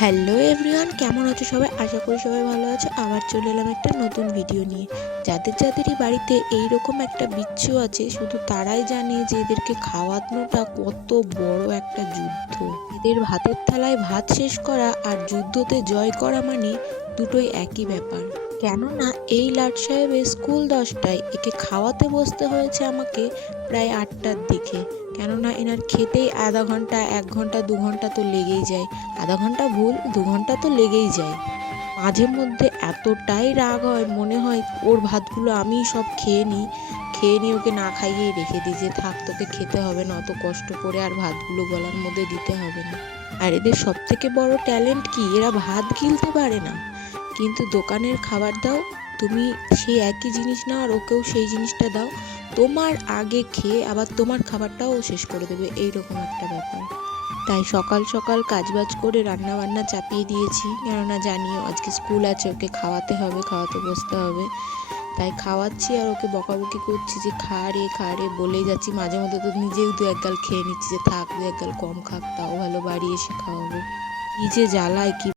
Hello everyone, কেমন আছো সবাই? আশা করি সবাই ভালো আছে। আবার চলে এলাম একটা নতুন ভিডিও নিয়ে। যাদের যাদেরই বাড়িতে এইরকম একটা বিচ্ছু আছে, শুধু তারাই জানে যে এদেরকে খাওয়ানোটা কত বড় একটা যুদ্ধ। এদের ভাতের থালায় ভাত শেষ করা আর যুদ্ধতে জয় করা মানে দুটোই একই ব্যাপার। কেননা এই লাট সাহেবের স্কুল 10টায়, একে খাওয়াতে বসতে হয়েছে আমাকে প্রায় 8টার দিকে। কেননা এনার খেতেই আধা ঘন্টা, 1 ঘন্টা, 2 ঘন্টা তো লেগেই যায়। আধা ঘন্টা ভুল, 2 ঘন্টা তো লেগেই যায়। মাঝে মধ্যে এতটাই রাগ হয়, মনে হয় ওর ভাতগুলো আমিই সব খেয়ে নিই ওকে না খাইয়েই রেখে দিই, যে থাক তোকে খেতে হবে না, অত কষ্ট করে আর ভাতগুলো গলার মধ্যে দিতে হবে না। আর এদের সব থেকে বড় ট্যালেন্ট কি, এরা ভাত গিলতে পারে না, কিন্তু দোকানের খাবার দাও তুমি, সেই একই জিনিস নাও আর ওকেও সেই জিনিসটা দাও, তোমার আগে খেয়ে আবার তোমার খাবারটাও শেষ করে দেবে, এইরকম একটা ব্যাপার। তাই সকাল সকাল কাজবাজ করে রান্না বান্না চাপিয়ে দিয়েছি, কেননা জানিও আজকে স্কুল আছে, ওকে খাওয়াতে হবে, খাওয়াতে বসতে হবে। তাই খাওয়াচ্ছি আর ওকে বকাবকি করছি যে খা রে বলেই যাচ্ছি। মাঝে মধ্যে তো নিজেও 2-1 গাল খেয়ে নিচ্ছি, যে থাক 2-1 গাল কম খাক, তাও ভালো, বাড়ি এসে খাওয়াবো। কি যে জ্বালায় কি